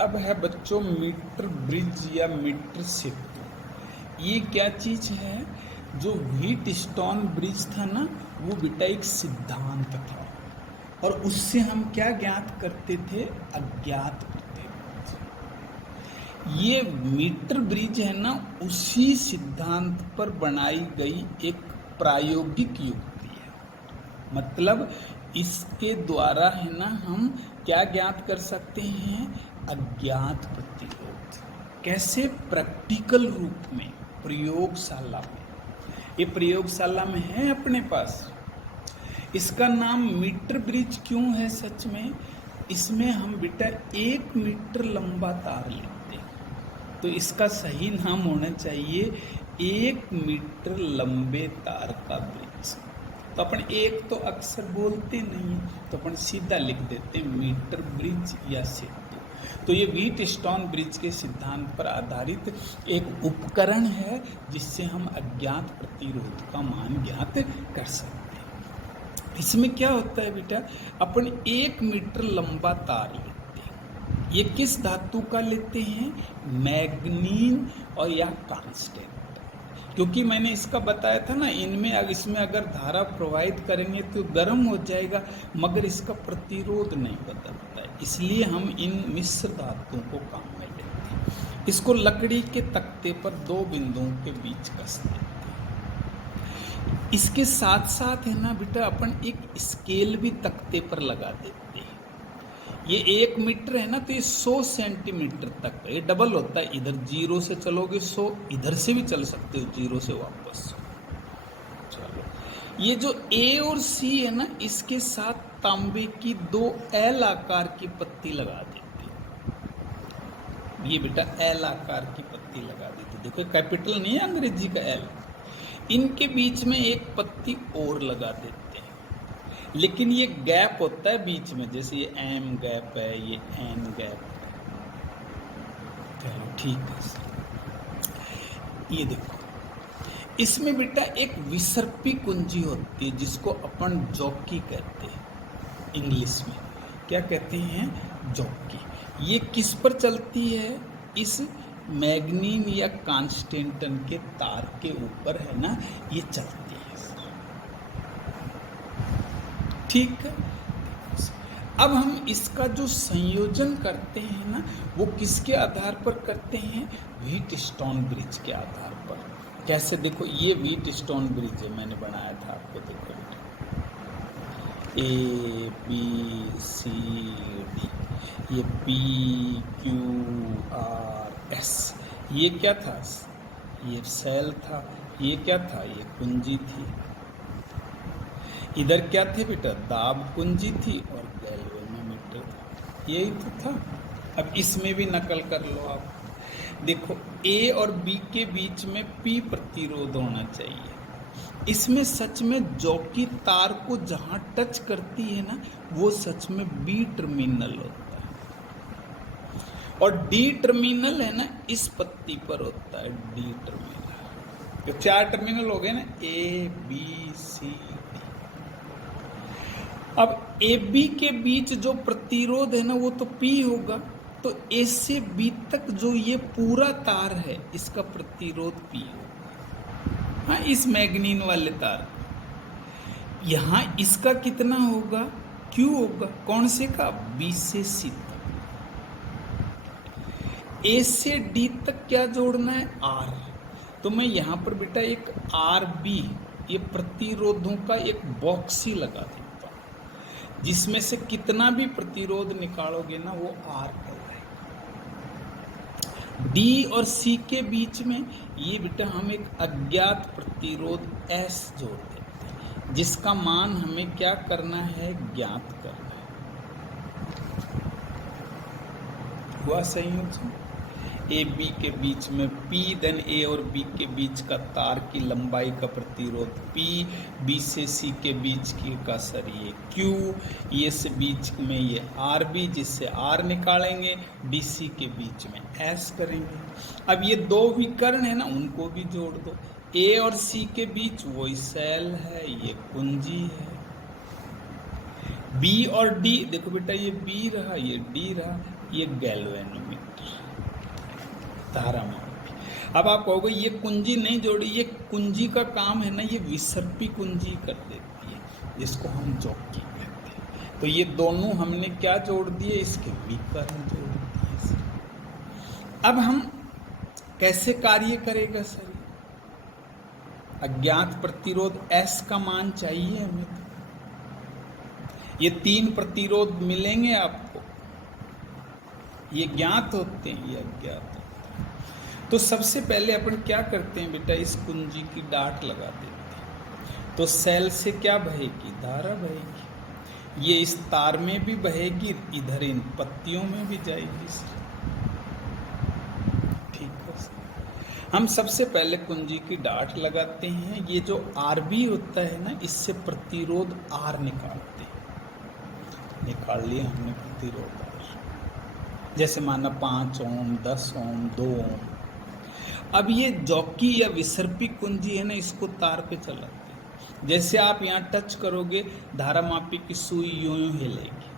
अब है बच्चों मीटर ब्रिज या मीटर सेतु। ये क्या चीज है? जो व्हीट स्टोन ब्रिज था ना, वो बेटा एक सिद्धांत था और उससे हम क्या ज्ञात करते थे? अज्ञात करते थे। ये मीटर ब्रिज है ना, उसी सिद्धांत पर बनाई गई एक प्रायोगिक युक्ति है। मतलब इसके द्वारा है ना हम क्या ज्ञात कर सकते हैं? अज्ञात प्रतिरोध। कैसे? प्रैक्टिकल रूप में, प्रयोगशाला में। ये प्रयोगशाला में है अपने पास। इसका नाम मीटर ब्रिज क्यों है? सच में इसमें हम बेटा 1 मीटर लंबा तार लेते हैं, तो इसका सही नाम होना चाहिए 1 मीटर लंबे तार का ब्रिज। तो अपन एक तो अक्सर बोलते नहीं, तो अपन सीधा लिख देते हैं मीटर ब्रिज या सेतु। तो ये व्हीट स्टोन ब्रिज के सिद्धांत पर आधारित एक उपकरण है जिससे हम अज्ञात प्रतिरोध का मान ज्ञात कर सकते हैं। इसमें क्या होता है बेटा? अपन 1 मीटर लंबा तार लेते हैं। ये किस धातु का लेते हैं? मैग्नीन और या कांस्टेंट। क्योंकि मैंने इसका बताया था ना, इसमें अगर धारा प्रवाहित करेंगे तो गर्म हो जाएगा, मगर इसका प्रतिरोध नहीं बदलता है। इसलिए हम इन मिश्र धातुओं को काम में लेते हैं। इसको लकड़ी के तख्ते पर 2 बिंदुओं के बीच कस देते हैं। इसके साथ साथ है ना बेटा, अपन एक स्केल भी तख्ते पर लगा देते हैं। ये 1 मीटर है ना, तो ये 100 सेंटीमीटर तक, ये डबल होता है। इधर 0 से चलोगे 100, इधर से भी चल सकते हो 0 से वापस। चलो, ये जो ए और सी है ना, इसके साथ तांबे की 2 एल आकार की पत्ती लगा देते हैं। ये बेटा एल आकार की पत्ती लगा देते। देखो कैपिटल नहीं है अंग्रेजी का एल। इनके बीच में एक पत्ती और लगा देते हैं, लेकिन ये गैप होता है बीच में, जैसे ये एम गैप है, ये एन गैप है। ठीक है, ये देखो इसमें बेटा एक विसर्पी कुंजी होती है जिसको अपन जॉकी कहते हैं। इंग्लिश में क्या कहते हैं? जॉकी। ये किस पर चलती है? इस मैग्नीन या कांस्टेंटन के तार के ऊपर है ना, ये चलती है। ठीक है। अब हम इसका जो संयोजन करते हैं ना, वो किसके आधार पर करते हैं? व्हीट स्टोन ब्रिज के आधार पर। कैसे? देखो, ये व्हीट स्टोन ब्रिज है, मैंने बनाया था आपको। देखो ए बी सी डी, ये पी क्यू आर एस। ये क्या था? ये सेल था। ये क्या था? ये कुंजी थी। इधर क्या थे बेटा? दाब कुंजी थी और गैल्वेनोमीटर था। यही तो था। अब इसमें भी नकल कर लो आप। देखो, ए और बी के बीच में पी प्रतिरोध होना चाहिए। इसमें सच में जॉकी तार को जहां टच करती है ना, वो सच में बी टर्मिनल होता है, और डी टर्मिनल है ना इस पत्ती पर होता है। D terminal. तो 4 टर्मिनल हो गए ना, ए बी सी। अब ए बी के बीच जो प्रतिरोध है ना, वो तो P होगा। तो A से B तक जो ये पूरा तार है, इसका प्रतिरोध P होगा। हाँ, इस मैग्नीन वाले तार यहाँ इसका कितना होगा? Q होगा। कौन से का? B से C तक। A से D तक क्या जोड़ना है? R। तो मैं यहाँ पर बेटा एक RB, ये प्रतिरोधों का एक बॉक्स ही लगा देता हूँ, जिसमें से कितना भी प्रतिरोध निकालोगे ना, वो R कहलाएगा। D और C के बीच में ये बेटा हम एक अज्ञात प्रतिरोध S जोड़ देते हैं, जिसका मान हमें क्या करना है? ज्ञात करना है। हुआ संयोजन? ए बी के बीच में P, देन ए और B के बीच का तार की लंबाई का प्रतिरोध P, B से C के बीच की का सर ये Q, ये से बीच में ये RB, जिससे R निकालेंगे, DC के बीच में S करेंगे। अब ये 2 विकर्ण है ना, उनको भी जोड़ दो। A और C के बीच वही सेल है, ये कुंजी है। बी और डी, देखो बेटा ये बी रहा, ये डी रहा, ये गैल्वेनोमीटर, धारा मापी। अब आप कहोगे ये कुंजी नहीं जोड़ी, ये कुंजी का काम है ना, ये विसर्पी कुंजी कर देती है, जिसको हम जॉकी कहते हैं। तो ये दोनों हमने क्या जोड़ दिए, इसके विकर्ण जोड़ दिए। अब हम कैसे कार्य करेगा सर, अज्ञात प्रतिरोध S का मान चाहिए हमें। ये 3 प्रतिरोध मिलेंगे आपको, ये ज्ञात होते हैं, ये अज्ञात होते हैं। तो सबसे पहले अपन क्या करते हैं बेटा, इस कुंजी की डाट लगा देते हैं। तो सेल से क्या बहेगी, धारा बहेगी, ये इस तार में भी बहेगी, इधर इन पत्तियों में भी जाएगी। हम सबसे पहले कुंजी की डाट लगाते हैं। ये जो RB होता है ना, इससे प्रतिरोध R निकालते हैं। निकाल लिया हमने प्रतिरोध R, जैसे माना 5 ओम, 10 ओम, 2 ओम। अब ये जॉकी या विसर्पी कुंजी है ना, इसको तार पे चलाते हैं। जैसे आप यहाँ टच करोगे, धारा मापी की सुई यूं यूं हिलेगी।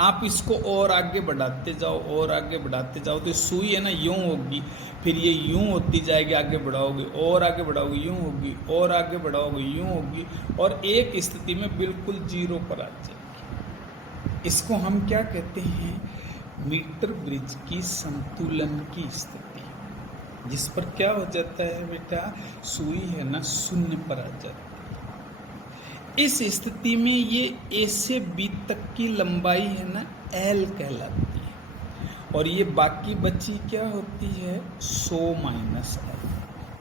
आप इसको और आगे बढ़ाते जाओ, और आगे बढ़ाते जाओ, तो सुई है ना यूं होगी, फिर ये यूं होती जाएगी, आगे बढ़ाओगे और आगे बढ़ाओगे, यूं होगी, और आगे बढ़ाओगे, यूं होगी, और एक स्थिति में बिल्कुल 0 पर आ जाएगी। इसको हम क्या कहते हैं, मीटर ब्रिज की संतुलन की स्थिति, जिस पर क्या हो जाता है बेटा, सुई है ना 0 पर आ जाती है। इस स्थिति में ये A से B तक की लंबाई है ना L कहलाती है, और ये बाकी बची क्या होती है, 100 माइनस L,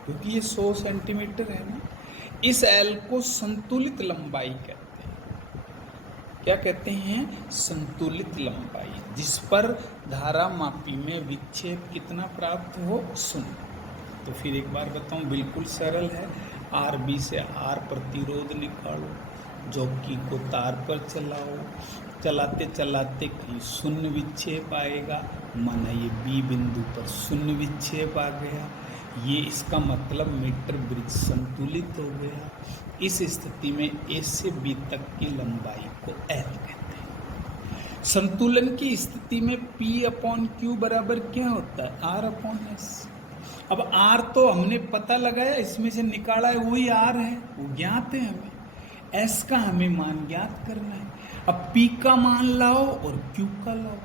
क्योंकि ये 100 सेंटीमीटर है ना। इस L को संतुलित लंबाई कहते हैं। क्या कहते हैं, संतुलित लंबाई, जिस पर धारा मापी में विक्षेप कितना प्राप्त हो, 0। तो फिर एक बार बताऊं, बिल्कुल सरल है। RB से R प्रतिरोध निकालो, जॉकी को तार पर चलाओ, चलाते चलाते कहीं 0 विक्षेप आएगा, माना ये B बिंदु पर 0 विक्षेप आ गया, ये इसका मतलब मीटर ब्रिज संतुलित हो गया। इस स्थिति में A से B तक की लंबाई को L कहते हैं। संतुलन की स्थिति में P/Q बराबर क्या होता है, R/S। अब R तो हमने पता लगाया, इसमें से निकाला है, वही R है, वो ज्ञात है हमें। S का हमें मान ज्ञात करना है। अब P का मान लाओ और Q का लाओ।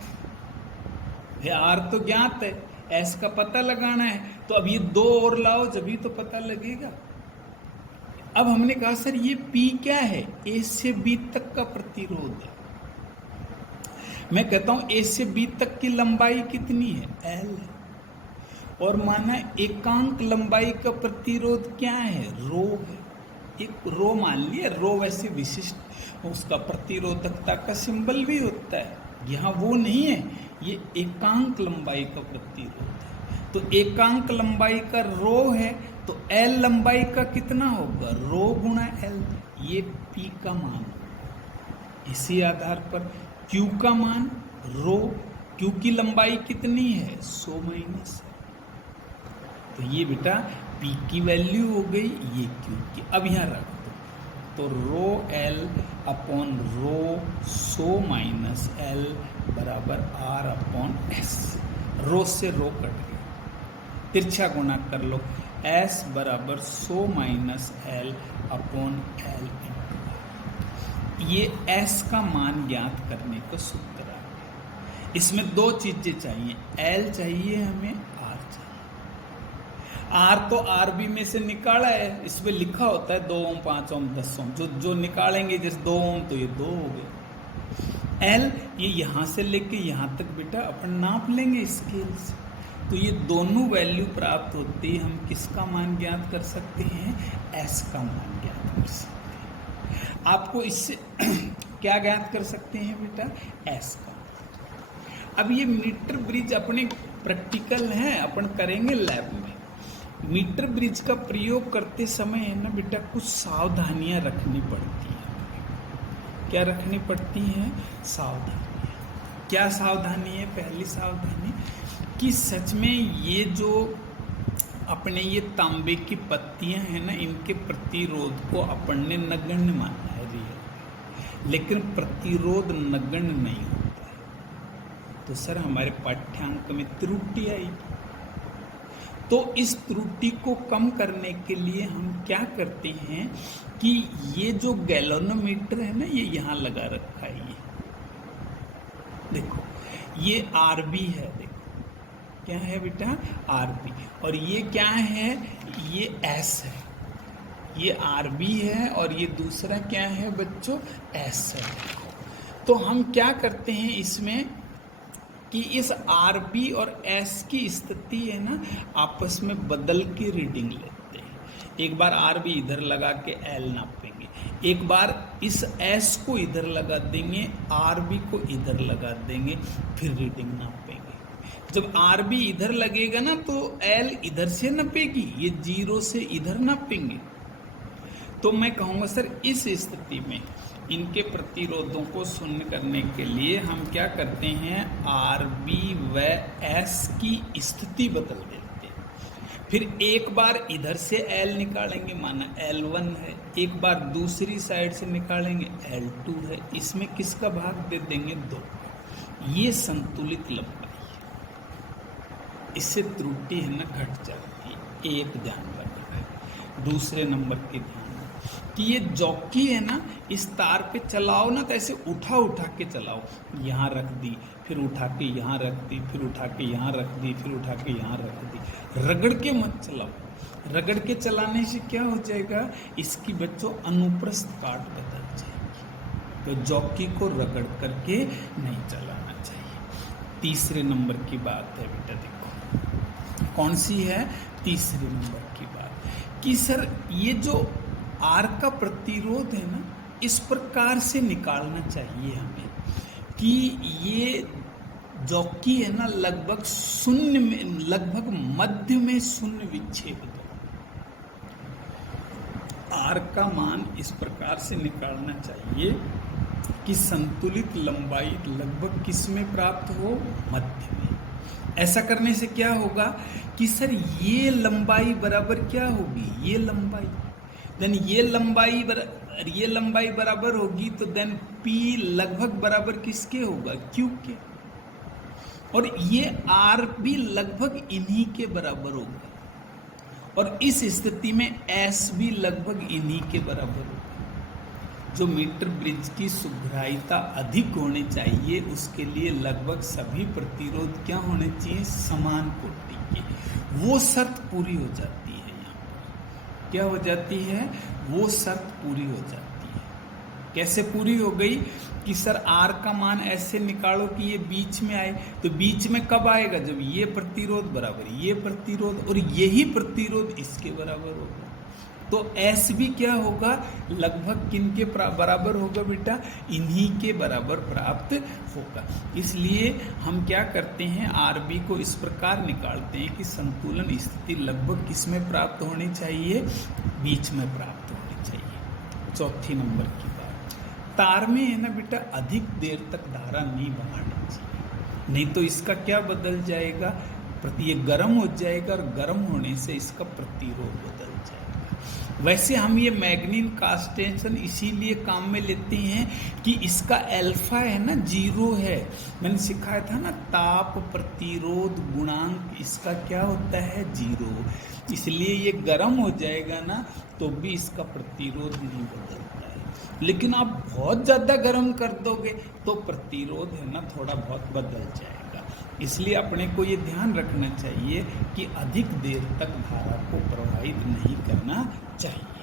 R तो ज्ञात है, S का पता लगाना है, तो अब ये 2 और लाओ, जभी तो पता लगेगा। अब हमने कहा सर ये P क्या है, A से B तक का प्रतिरोध है। मैं कहता हूं A से B तक की लंबाई कितनी है, L है, और माना एकांक लंबाई का प्रतिरोध क्या है, रो है। एक रो मान लिया, रो वैसे विशिष्ट उसका प्रतिरोधकता का सिंबल भी होता है, यहाँ वो नहीं है, ये एकांक लंबाई का प्रतिरोध है। तो एकांक लंबाई का रो है, तो L लंबाई का कितना होगा, रो गुणा L, ये P का मान। इसी आधार पर Q का मान रो, Q की लंबाई कितनी है, 100 माइनस। तो ये बेटा P की वैल्यू हो गई, ये Q की। अब यहाँ रख दो, तो रो L upon rho 100 minus L बराबर R अपॉन S। रो से रो कट गया, तिरछा गुणा कर लो, S बराबर 100 माइनस L अपॉन L। ये S का मान ज्ञात करने का सूत्र है। इसमें 2 चीजें चाहिए, L चाहिए हमें, R चाहिए। R तो RB में से निकाला है, इसमें लिखा होता है 2 ओम, 5 ओम, 10 ओम, जो निकालेंगे, जैसे 2 ओम तो ये 2 हो गए। L ये यहाँ से लेके यहाँ तक बेटा अपन नाप लेंगे स्केल से, तो ये दोनों वैल्यू प्राप्त होती है। हम किसका मान ज्ञात कर सकते हैं, S का मान ज्ञात कर सकते हैं। आपको इससे क्या ज्ञात कर सकते हैं बेटा, S का। अब ये मीटर ब्रिज अपने प्रैक्टिकल हैं, अपन करेंगे लैब में। मीटर ब्रिज का प्रयोग करते समय है ना बेटा, कुछ सावधानियां रखनी पड़ती हैं। क्या रखनी पड़ती हैं, सावधानियां। क्या सावधानी है, पहली सावधानी कि सच में ये जो अपने ये तांबे की पत्तियां हैं ना, इनके प्रतिरोध को अपन ने नगण्य माना है, रियल। लेकिन प्रतिरोध नगण्य नहीं होता है। तो सर हमारे पाठ्यांक में त्रुटि आई। तो इस त्रुटि को कम करने के लिए हम क्या करते हैं कि ये जो गैल्वेनोमीटर है ना, ये यहाँ लगा रखा है। ये देखो, ये आरबी है। देखो क्या है बेटा, आरबी। और ये क्या है, ये एस है। ये आरबी है और ये दूसरा क्या है बच्चों, एस है। तो हम क्या करते हैं इसमें कि इस आरबी और एस की स्थिति है ना, आपस में बदल के रीडिंग लेते हैं। एक बार आरबी इधर लगा के एल नापेंगे, एक बार इस एस को इधर लगा देंगे, आरबी को इधर लगा देंगे, फिर रीडिंग नापेंगे। जब आरबी इधर लगेगा ना तो एल इधर से नापेगी, ये 0 से इधर नापेंगे। तो मैं कहूँगा सर इस स्थिति में इनके प्रतिरोधों को शून्य करने के लिए हम क्या करते हैं, आरबी व एस की स्थिति बदल देते हैं। फिर एक बार इधर से एल निकालेंगे, माना L1 है, एक बार दूसरी साइड से निकालेंगे L2 है, इसमें किसका भाग दे देंगे, 2। ये संतुलित लंबाई है, इससे त्रुटि है ना घट जाती है। एक ध्यान रखना है। दूसरे नंबर की ध्यान कि ये जॉकी है ना, इस तार पे चलाओ ना तो ऐसे उठा उठा के चलाओ। यहाँ रख दी, फिर उठा के यहाँ रख दी, फिर उठा के यहाँ रख दी, फिर उठा के यहाँ रख दी। रगड़ के मत चलाओ। रगड़ के चलाने से क्या हो जाएगा, इसकी बच्चों अनुप्रस्थ काट बदल जाएगी। तो जॉकी को रगड़ करके नहीं चलाना चाहिए। तीसरे नंबर की बात है बेटा, देखो कौन सी है, तीसरे नंबर की बात कि सर ये जो आर का प्रतिरोध है ना, इस प्रकार से निकालना चाहिए हमें कि ये जॉकी है ना लगभग शून्य में, लगभग मध्य में शून्य विक्षेप दो। आर का मान इस प्रकार से निकालना चाहिए कि संतुलित लंबाई लगभग किस में प्राप्त हो, मध्य में। ऐसा करने से क्या होगा कि सर ये लंबाई बराबर क्या होगी, ये लंबाई, देन ये लंबाई बराबर होगी, तो देन P लगभग बराबर किसके होगा, Q के। और ये R भी लगभग इन्हीं के बराबर होगा। और इस स्थिति में S भी लगभग इन्हीं के बराबर होगा। जो मीटर ब्रिज की सुग्राह्यता अधिक होनी चाहिए, उसके लिए लगभग सभी प्रतिरोध क्या होने चाहिए, समान कोटि के। वो शर्त पूरी हो जाती है। क्या हो जाती है, वो शर्त पूरी हो जाती है। कैसे पूरी हो गई कि सर R का मान ऐसे निकालो कि ये बीच में आए। तो बीच में कब आएगा, जब ये प्रतिरोध बराबर ये प्रतिरोध और यही प्रतिरोध इसके बराबर होगा। तो S भी क्या होगा, लगभग किन के बराबर होगा बेटा, इन्हीं के बराबर प्राप्त होगा। इसलिए हम क्या करते हैं, RB को इस प्रकार निकालते हैं कि संतुलन स्थिति लगभग किस में प्राप्त होनी चाहिए, बीच में प्राप्त होनी चाहिए। चौथी नंबर की बात, तार में है ना बेटा अधिक देर तक धारा नहीं बनानी चाहिए, नहीं तो इसका क्या बदल जाएगा, ये गर्म हो जाएगा और गर्म होने से इसका प्रतिरोध बदल जाएगा। वैसे हम ये मैग्नीन कांस्टेंशन इसीलिए काम में लेते हैं कि इसका अल्फा है ना 0 है। मैंने सिखाया था ना, ताप प्रतिरोध गुणांक इसका क्या होता है, 0। इसलिए ये गर्म हो जाएगा ना तो भी इसका प्रतिरोध नहीं बदलता है। लेकिन आप बहुत ज़्यादा गर्म कर दोगे तो प्रतिरोध है ना थोड़ा बहुत बदल जाएगा। इसलिए अपने को ये ध्यान रखना चाहिए कि अधिक देर तक धारा को प्रवाहित नहीं करना चाहिए।